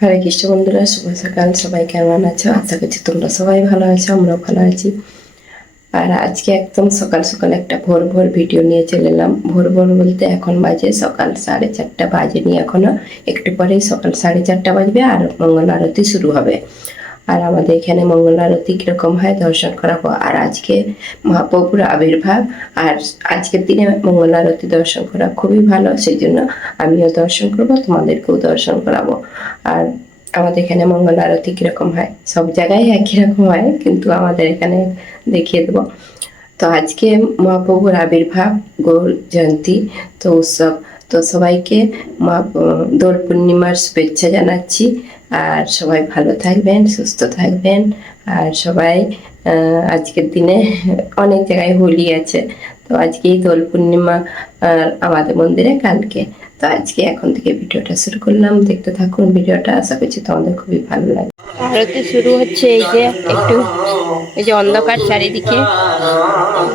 হরে কৃষ্ণ বন্ধুরা, শুভ সকাল। সবাই কেমন আছো? আশা করছি তোমরা সবাই ভালো আছো, আমরাও ভালো আছি। আর আজকে একদম সকাল সকাল একটা ভোর ভোর ভিডিও নিয়ে চলে এলাম। ভোর ভোর বলতে এখন বাজে সকাল 4:30 বাজেনি এখনো, একটু পরেই সকাল 4:30 বাজবে আর মঙ্গল আরতি শুরু হবে। আর আমাদের এখানে মঙ্গল আরতি কিরকম হয় দর্শন করাবো। আর আজকে মহাপ্রভুর আবির্ভাব, আর আজকের দিনে মঙ্গল আরতি দর্শন করা খুবই ভালো, সেই জন্য আমিও দর্শন করবো, তোমাদেরকেও দর্শন করাবো। আর আমাদের এখানে মঙ্গল আরতি কিরকম হয়, সব জায়গায় একই রকম হয়, কিন্তু আমাদের এখানে দেখিয়ে দেবো। তো আজকে মহাপ্রভুর আবির্ভাব, গৌর জয়ন্তী, তো উৎসব। তো সবাইকে দোল পূর্ণিমার শুভেচ্ছা জানাচ্ছি। আর সবাই ভালো থাকবেন, সুস্থ থাকবেন। আর সবাই আজকের দিনে অনেক জায়গায় হোলি আছে, তো আজকেই দোল পূর্ণিমা আমাদের মন্দিরে কালকে। তো আজকে এখন থেকে ভিডিওটা শুরু করলাম, দেখতে থাকুন ভিডিওটা, আশা করছি তোমাদের খুবই ভালো লাগে। আরতি শুরু হচ্ছে, এই যে একটু এই যে অন্ধকার চারিদিকে,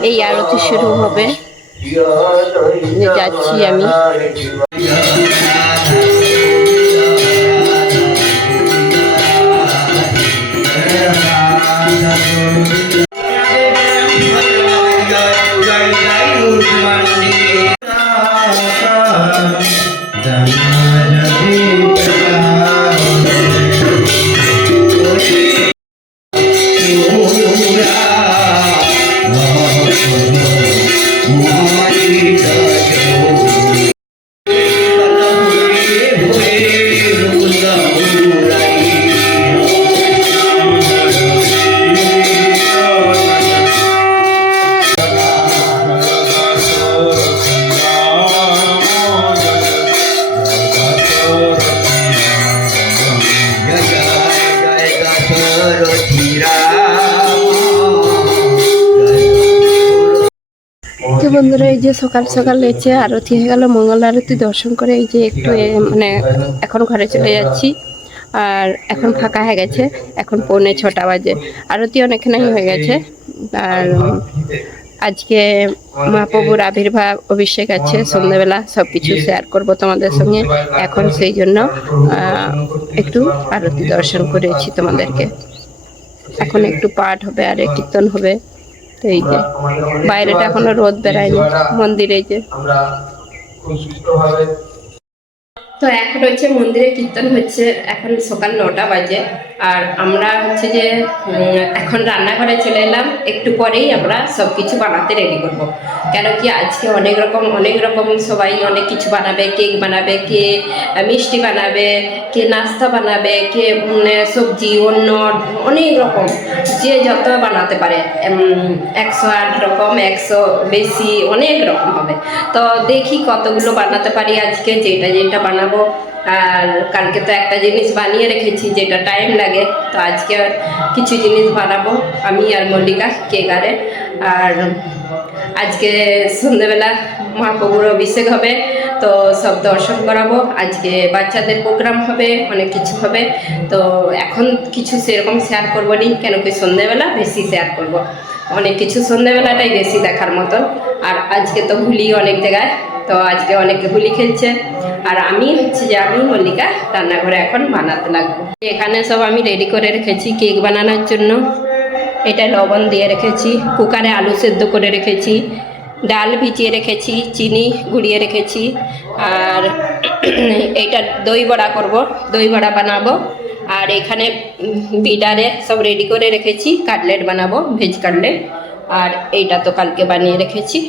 এই আরতি শুরু হবে। যাচ্ছি আমি। বন্ধুরা, এই যে সকাল সকাল এসে আরতি হয়ে গেল, মঙ্গল আরতি দর্শন করে এই যে একটু মানে এখন ঘরে চলে যাচ্ছি। আর এখন ফাঁকা হয়ে গেছে, এখন 6:45 বাজে, আরতি অনেকখানি হয়ে গেছে। আর আজকে মহাপ্রভুর আবির্ভাব, অভিষেক আছে সন্ধ্যাবেলা, সবকিছু শেয়ার করব তোমাদের সঙ্গে। এখন সেই জন্য একটু আরতি দর্শন করেছি তোমাদেরকে। এখন একটু পাঠ হবে আর কীর্তন হবে। তো এই যে বাইরেটা এখনো রোদ বেড়ায়নি, মন্দিরে যে তো এখন হচ্ছে মন্দিরে কীর্তন হচ্ছে, এখন সকাল 9টা বাজে। আর আমরা হচ্ছে যে এখন রান্নাঘরে চলে এলাম, একটু পরেই আমরা সব কিছু বানাতে রেডি করব। কেন কি আজকে অনেক রকম সবাই অনেক কিছু বানাবে, কেক বানাবে, কে মিষ্টি বানাবে, কে নাস্তা বানাবে, কে সবজি, অন্য অনেক রকম, যে যত বানাতে পারে। 108 রকম, 100 বেশি, অনেক রকম হবে। তো দেখি কতগুলো বানাতে পারি আজকে, যেটা বানাবো। আর কালকে তো একটা জিনিস বানিয়ে রেখেছি যেটা টাইম লাগে, তো আজকে কিছু জিনিস বানাবো আমি আর মল্লিকা কেকারে। আর আজকে সন্ধ্যেবেলা মহাপ্রভুর অভিষেক হবে, তো সব দর্শন করাবো। আজকে বাচ্চাদের প্রোগ্রাম হবে, অনেক কিছু হবে। তো এখন কিছু সেরকম শেয়ার করবো নি, কেন কি সন্ধ্যেবেলা বেশি শেয়ার করব। অনেক কিছু সন্ধ্যেবেলাটাই বেশি দেখার মতন। আর আজকে তো হোলি অনেক জায়গায়, তো আজকে অনেকে হোলি খেলছে। আর আমি হচ্ছে যে আমি মল্লিকা রান্নাঘরে এখন বানাতে লাগবো। এখানে সব আমি রেডি করে রেখেছি কেক বানানোর জন্য। এটা লবণ দিয়ে রেখেছি, কুকারে আলু সেদ্ধ করে রেখেছি, ডাল ভিজিয়ে রেখেছি, চিনি গুঁড়িয়ে রেখেছি। আর এইটা দই বড়া করব, দই বড়া বানাবো। আর এখানে বিটারে সব রেডি করে রেখেছি, কাটলেট বানাবো, ভেজ কাটলেট। আর এইটা তো কালকে বানিয়ে রেখেছি।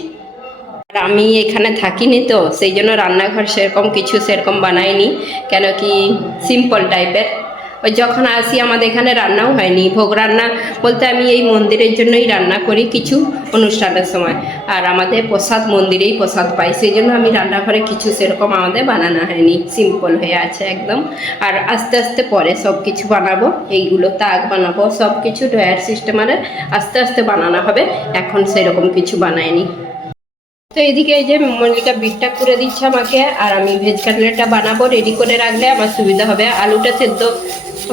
আর আমি এখানে থাকিনি, তো সেই জন্য রান্নাঘর সেরকম বানাইনি, কেন কি সিম্পল টাইপের। ওই যখন আসি আমাদের এখানে রান্নাও হয়নি, ভোগ রান্না বলতে আমি এই মন্দিরের জন্যই রান্না করি কিছু অনুষ্ঠানের সময়। আর আমাদের প্রসাদ মন্দিরেই প্রসাদ পাই, সেই জন্য আমি রান্নাঘরে কিছু সেরকম আমাদের বানানো হয়নি, সিম্পল হয়ে আছে একদম। আর আস্তে আস্তে পরে সব কিছু বানাবো, এইগুলো তাক বানাবো, সব কিছু ডয়ার সিস্টেমারে আস্তে আস্তে বানানো হবে, এখন সেরকম কিছু বানাইনি। তো এদিকে এই যে মল্লিকা বিটটা করে দিচ্ছে আমাকে, আর আমি ভেজ কাটলেটটা বানাবো, রেডি করে রাখলে আমার সুবিধা হবে। আলুটা সেদ্ধ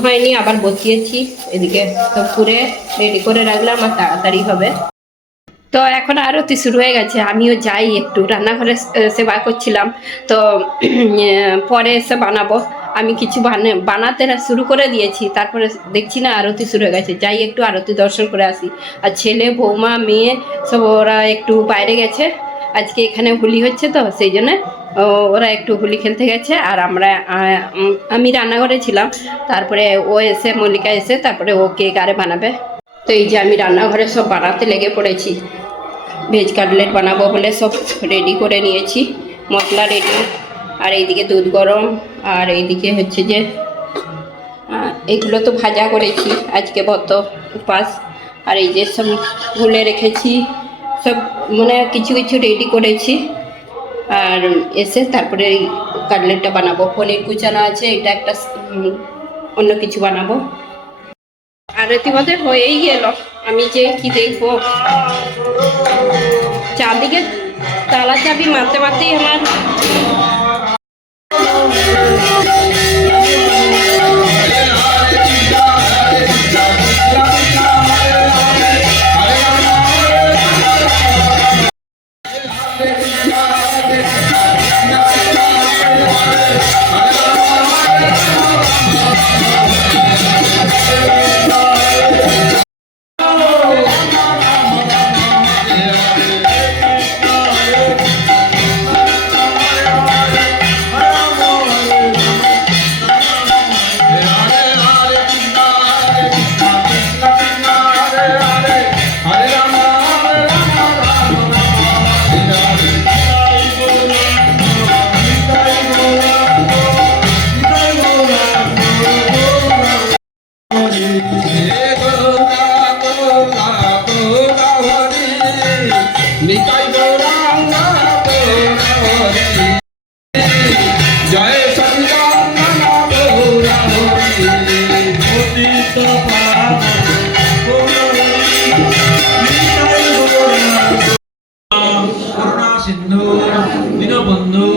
হয়নি, আবার বসিয়েছি, এদিকে সব করে রেডি করে রাখলে আমার তাড়াতাড়ি হবে। তো এখন আরতি শুরু হয়ে গেছে, আমিও যাই একটু রান্নাঘরে সেবা করছিলাম। তো পরে এসে বানাবো। আমি কিছু বানাতে শুরু করে দিয়েছি, তারপরে দেখছি না আরতি শুরু হয়ে গেছে, যাই একটু আরতি দর্শন করে আসি। আর ছেলে বৌমা মেয়ে সব ওরা একটু বাইরে গেছে, আজকে এখানে হোলি হচ্ছে তো সেই জন্য ওরা একটু হোলি খেলতে গেছে। আর আমি রান্নাঘরে ছিলাম, তারপরে ও এসে মল্লিকা এসে তারপরে ও কেক আরে বানাবে। তো এই যে আমি রান্নাঘরে সব বানাতে লেগে পড়েছি, ভেজ কাটলেট বানাবো বলে সব রেডি করে নিয়েছি, মশলা রেডি। আর এইদিকে দুধ গরম, আর এইদিকে হচ্ছে যে এগুলো তো ভাজা করেছি, আজকে ব্রত উপাস। আর এই যে সব ভুলে রেখেছি, সব মানে কিছু কিছু রেডি করেছি। আর এসে তারপরে এই কাটলেটটা বানাবো, পনির কুচানো আছে, এটা একটা অন্য কিছু বানাবো। আরতি বোধহয় হয়েই গেল, আমি যে কি দেখবো, চারদিকে তালা চাবি মারতে মারতেই আমার সিন্ধু দীনবন্ধু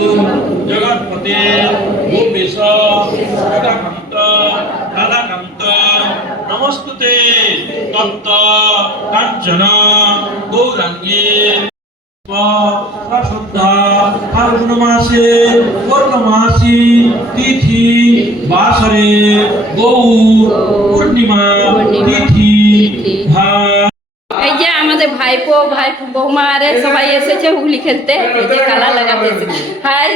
জগৎপতে গোপেশ রাধাকান্ত রাধাকান্ত নমস্তুতে তপ্ত কাঞ্চন গৌরাঙ্গে ফাল্গুন মাসে পূর্ণমাসী তিথি বাসরে গৌর পূর্ণিমা তিথি এই যে আমাদের ভাইপো বৌমা আরে সবাই এসেছে হুলি খেলতে, এই যে কালা লাগাতে এসেছে। হাই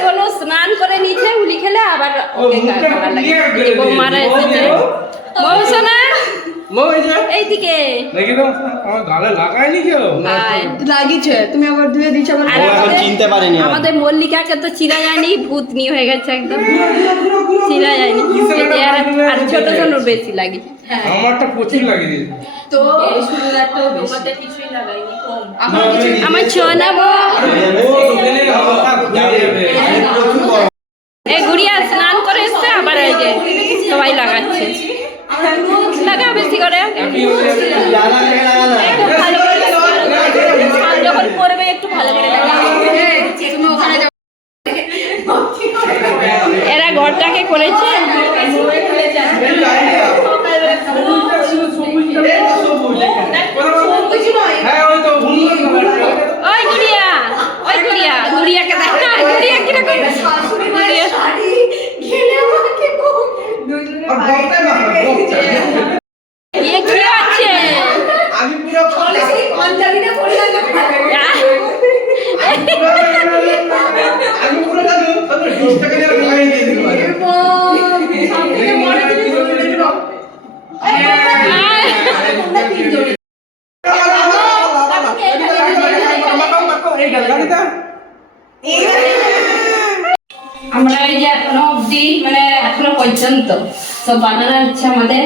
সোনু স্নান করে নিচে হুলি খেলে আবার ওকে কালা লাগে। বৌমারা এসেছে, মৌসোনা এইদিকে লাগিয়েছে, তুমি আবার ধুয়ে দিচ্ছ। চিনতে পারিনি আমাদের মল্লিকাকে তো চিরা যায়নি, ভূতনি হয়ে গেছে একদম, চিরা যায়নি। আর ছোট ছোট বেশি লাগে, আমারটা প্রচুর লাগিয়ে তো কিছুই লাগাইনি, আমার ছোনাবো এই গুড়িয়া স্নান করে এসছে, আবার এই যে সবাই লাগাচ্ছে, লাগা বেশি করে যখন করবে একটু ভালো করে এরা ঘরটাকে করেছে। ওই গুড়িয়া গুড়িয়াকে দেখা, গুড়িয়া কিরকম আমরা এই যে এখনো অবধি মানে এখনো পর্যন্ত সব বানানো হচ্ছে আমাদের।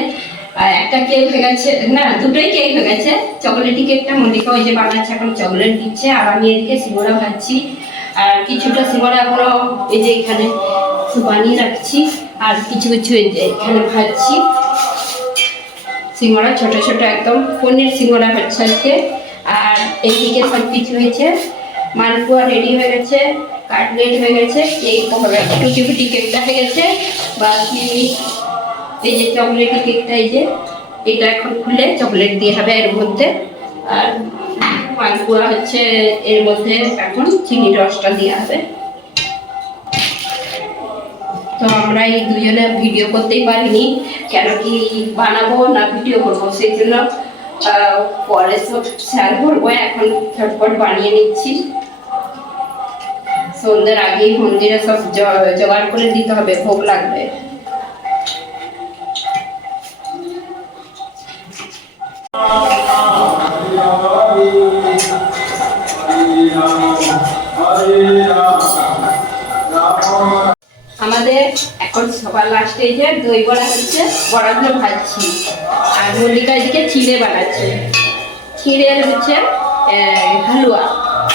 আর একটা কেক হয়ে গেছে, না দুটোই কেক হয়ে গেছে, চকলেটি কেকটা মল্লিকা ওই যে বানাচ্ছে, এখন চকলেট দিচ্ছে। আর আমি এদিকে সিঙ্গারা ভাজছি, আর কিছুটা সিঙ্গারা এখনো এই যে এখানে বানিয়ে রাখছি, আর কিছু কিছু এখানে ভাজছি সিঙ্গারা, ছোট ছোট একদম পনির সিঙ্গারা হচ্ছে আজকে। আর এইদিকে সব কিছু হয়েছে, মালপোয়া রেডি হয়ে গেছে, কাটলেট হয়ে গেছে, কেক হবে, টুটি ফুটি কেকটা হয়ে গেছে, বাকি এই যে চকলেটি কেকটা এই যে এটা এখন খুলে চকলেট দিয়ে হবে এর মধ্যে। আর মালপোয়া হচ্ছে এর মধ্যে এখন চিনি রসটা দেওয়া হবে। তো আমরা এই দুজনে ভিডিও করতেই পারিনি, কেন কি বানাবো না ভিডিও করবো, সেই জন্য পরে সব শেয়ার করবো। এখন ঝটপট বানিয়ে নিচ্ছি। সন্ধ্যের আগেই মন্দিরে সব জোগাড় করে দিতে হবে, ভোগ লাগবে। আমাদের এখন সবার লাস্টে যে দই বড়া হচ্ছে, বড়াগুলো ভাজছি। আর মল্লিকা এদিকে চিড়ে বানাচ্ছে, চিড়ের হচ্ছে হালুয়া,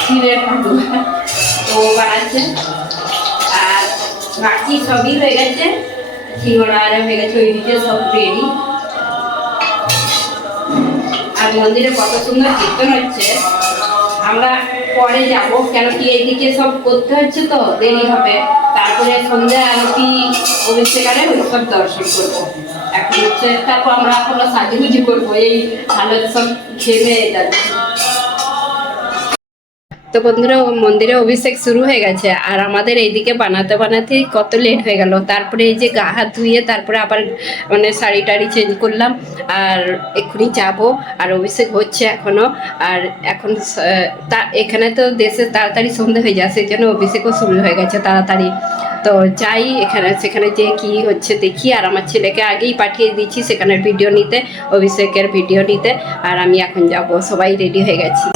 চিড়ের হালুয়া ও বানাচ্ছে। আর বাকি সবই হয়ে গেছে, চিড়া হয়ে গেছে, ওইদিকে সব রেডি। আর মন্দিরে কত সুন্দর কীর্তন হচ্ছে। আমরা পরে যাব, কেন কি এইদিকে সব করতে হচ্ছে তো দেরি হবে। তারপরে সন্ধ্যা আরতি অভিষেকারে সব দর্শন করবো। এখন হচ্ছে তারপর আমরা এখনো সাজুগুজি করবো, এই হালত সব ঘেমে যাচ্ছে। তো বন্ধুরা, মন্দিরে অভিষেক শুরু হয়ে গেছে, আর আমাদের এইদিকে বানাতে বানাতে কত লেট হয়ে গেল। তারপরে এই যে গা হাত ধুয়ে তারপরে আবার মানে শাড়ি টাড়ি চেঞ্জ করলাম, আর এক্ষুনি যাবো। আর অভিষেক হচ্ছে এখনো। আর এখন এখানে তো দেশে তাড়াতাড়ি সন্ধে হয়ে যায়, সেই জন্য অভিষেকও শুরু হয়ে গেছে তাড়াতাড়ি। তো যাই সেখানে যে কি হচ্ছে দেখি। আর আমার ছেলেকে আগেই পাঠিয়ে দিচ্ছি সেখানের ভিডিও নিতে, অভিষেকের ভিডিও নিতে। আর আমি এখন যাব, সবাই রেডি হয়ে গেছি।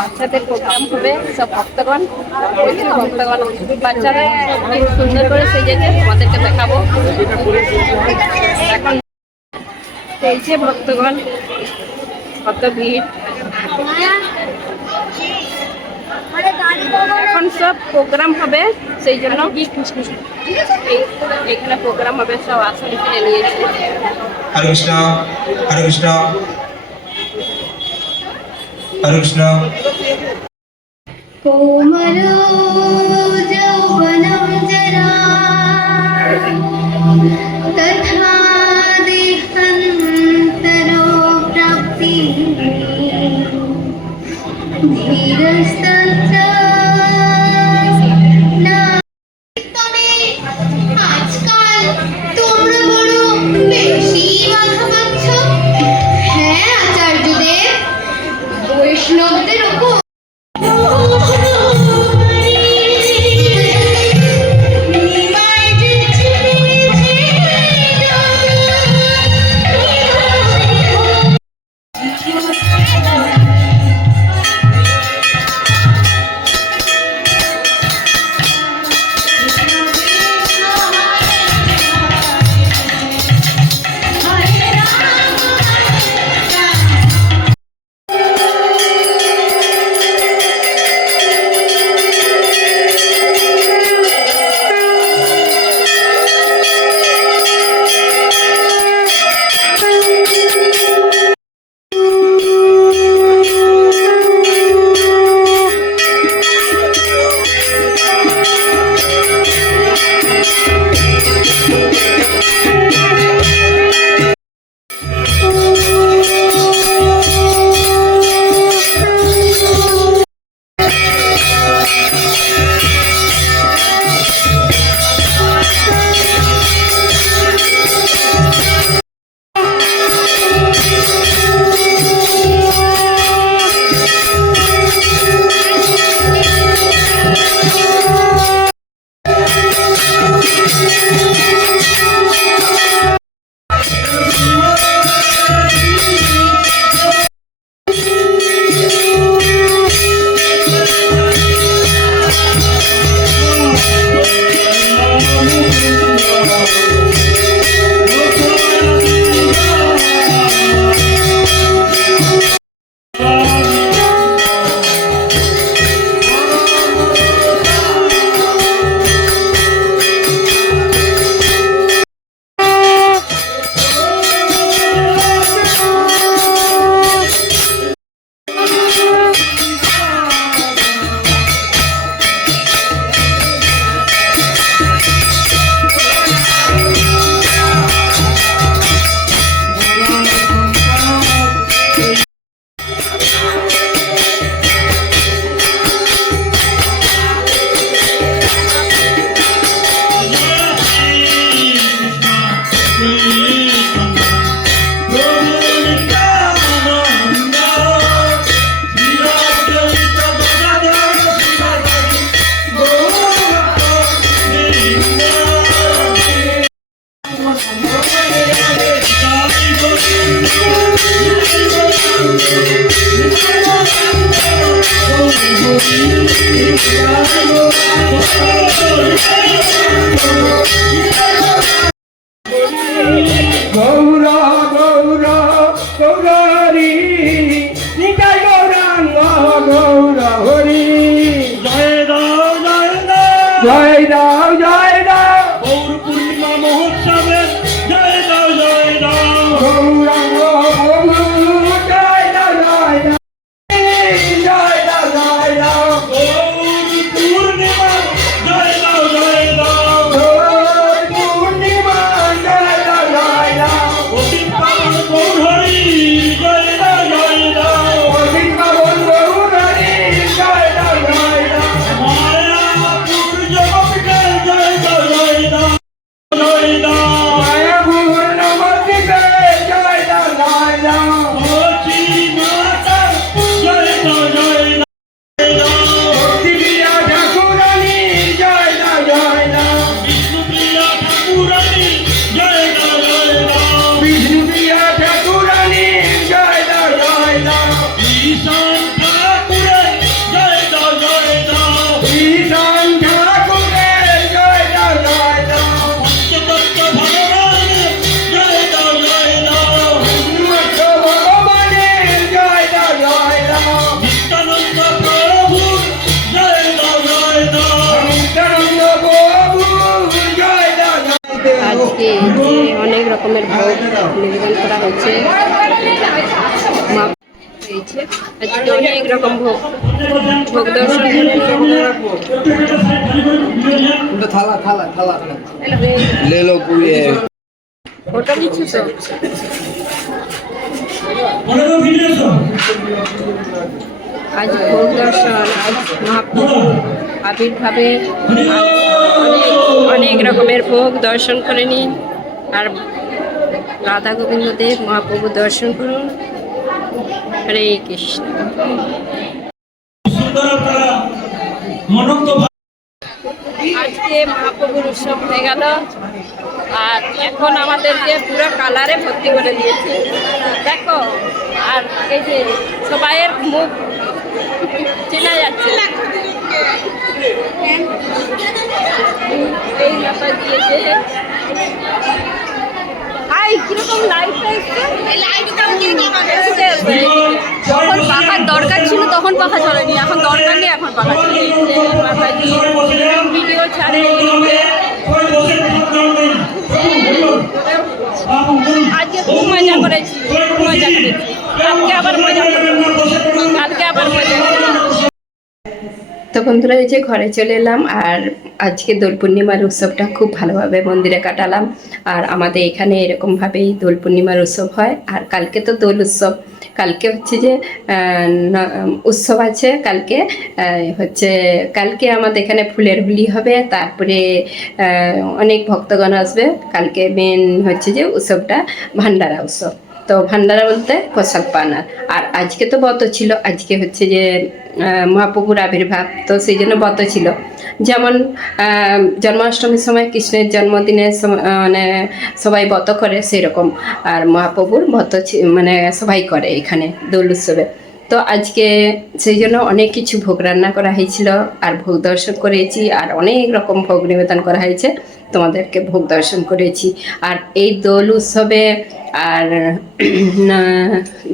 বাচ্চাদের প্রোগ্রাম হবে, সব ভক্তগণ, প্রচুর ভক্তগণ, বাচ্চারা খুব সুন্দর করে সেজেছে, তোমাদেরকে দেখাবো। এখন এই যে ভক্তগণ, কত ভিড়। এখন সব প্রোগ্রাম হবে, সেই জন্য এখানে প্রোগ্রাম হবে, সব আসন কিনে নিয়েছে। হরে কৃষ্ণ, হরে কৃষ্ণ, হরে কৃষ্ণ। कोमलो यौवनं जरा तथा देहान्तरो प्राप्तिः धीरस्तत्र ना তবে আজকাল তোমরা বড় বেশি মাথা মারছ। হ্যাঁ আচার্যদেব, বৈষ্ণবদের উপর গৌরা গৌরা গৌরারি নিতাই গৌরাঙ্গ গৌরা হরি জয় দাও, জয় দাও, জয় দাও জয় দাও গৌর পূর্ণিমা মহোৎসবে জয় দাও, জয় দাও। গৌরাঙ্গ প্রভু জয় দাও জয় দাও জয় দাও জয় দাও গৌর পূর্ণিমা জয় দাও, জয় দাও। গৌর পূর্ণিমা জয় দাও জয় দাও অতি পাবন গৌর হরি জয় আজকে যে অনেক রকমের ভোগ নিবেদন করা হচ্ছে, মা হয়েছে আজকে অনেক রকম ভোগ দর্শন করে থালা থালা থালা ले लो पूरी है ফটো নিচ্ছি তো। আজ ভোগ দর্শন, আজ মহাপ্রভু আবির্ভাবে অনেক রকমের ভোগ দর্শন করে নিন আর রাধা গোবিন্দ দেব মহাপ্রভু দর্শন করুন। হরে কৃষ্ণ। আজকে মহাপ্রভুর উৎসব হয়ে গেল আর এখন আমাদেরকে পুরো কালারে ভর্তি করে দিয়েছে দেখো। আর এই যে সবাইয়ের মুখ চেনা যাচ্ছে, এই ব্যাপার দিয়েছে। কিরকম লাইট যখন পাখার দরকার ছিল তখন পাখা চলেনি, এখন দরকার নেই এখন পাখা চলে। ভিডিও ছাড়ে আজকে খুব মজা করেছি, কালকে আবার মজা তো বন্ধুরা এই যে ঘরে চলে এলাম আর আজকে দোল পূর্ণিমার উৎসবটা খুব ভালোভাবে মন্দিরে কাটালাম। আর আমাদের এখানে এরকমভাবেই দোল পূর্ণিমার উৎসব হয়। আর কালকে তো দোল উৎসব, কালকে হচ্ছে যে উৎসব আছে কালকে, কালকে আমাদের এখানে ফুলের হোলি হবে, তারপরে অনেক ভক্তগণ আসবে। কালকে মেন হচ্ছে যে উৎসবটা ভান্ডারা উৎসব। তো ভান্ডারা বলতে প্রসাদ পানা। আর আজকে তো ব্রত ছিল, আজকে হচ্ছে যে মহাপ্রভুর আবির্ভাব, তো সেই জন্য ব্রত ছিল। যেমন জন্মাষ্টমীর সময় কৃষ্ণের জন্মদিনে মানে সবাই ব্রত করে সেরকম, আর মহাপ্রভুর ব্রত মানে সবাই করে এখানে দোল উৎসবে। তো আজকে সেই জন্য অনেক কিছু ভোগ রান্না করা হয়েছিল আর ভোগ দর্শন করেছি আর অনেক রকম ভোগ নিবেদন করা হয়েছে, তোমাদেরকে ভোগ দর্শন করেছি। আর এই দোল উৎসবে আর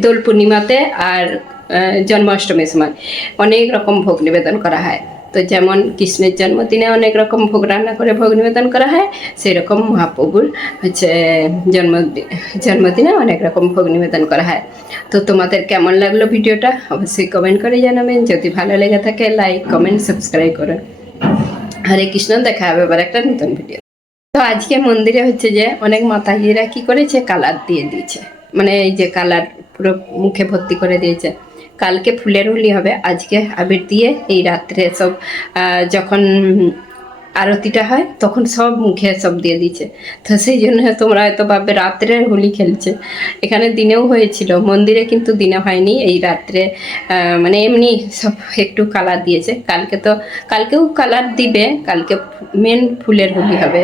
দোল পূর্ণিমাতে আর জন্মাষ্টমীর সময় অনেক রকম ভোগ নিবেদন করা হয়। তো যেমন কৃষ্ণের জন্মদিনে অনেক রকম ভোগ রান্না করে ভোগ নিবেদন করা হয়, সেরকম মহাপ্রভুর জন্মদিনে অনেক রকম ভোগ নিবেদন করা হয়। তো তোমাদের কেমন লাগলো ভিডিওটা অবশ্যই কমেন্ট করে জানাবেন। যদি ভালো লেগে থাকে লাইক কমেন্ট সাবস্ক্রাইব করুন। হরে কৃষ্ণ, দেখা হবে আবার একটা নতুন ভিডিও। তো আজকে মন্দিরে হচ্ছে যে অনেক মাতাজিরা কি করেছে, কালার দিয়ে দিয়েছে, মানে এই যে কালার পুরো মুখে ভর্তি করে দিয়েছে। কালকে ফুলের হোলি হবে, আজকে আবির দিয়ে এই রাত্রে সব যখন আরতিটা হয় তখন সব মুখে সব দিয়ে দিচ্ছে। তো সেই জন্য তোমরা হয়তো ভাববে রাত্রে হোলি খেলছে, এখানে দিনেও হয়েছিল মন্দিরে, কিন্তু দিনে হয়নি, এই রাত্রে মানে এমনি সব একটু কালার দিয়েছে। কালকেও কালার দিবে, কালকে মেন ফুলের হোলি হবে।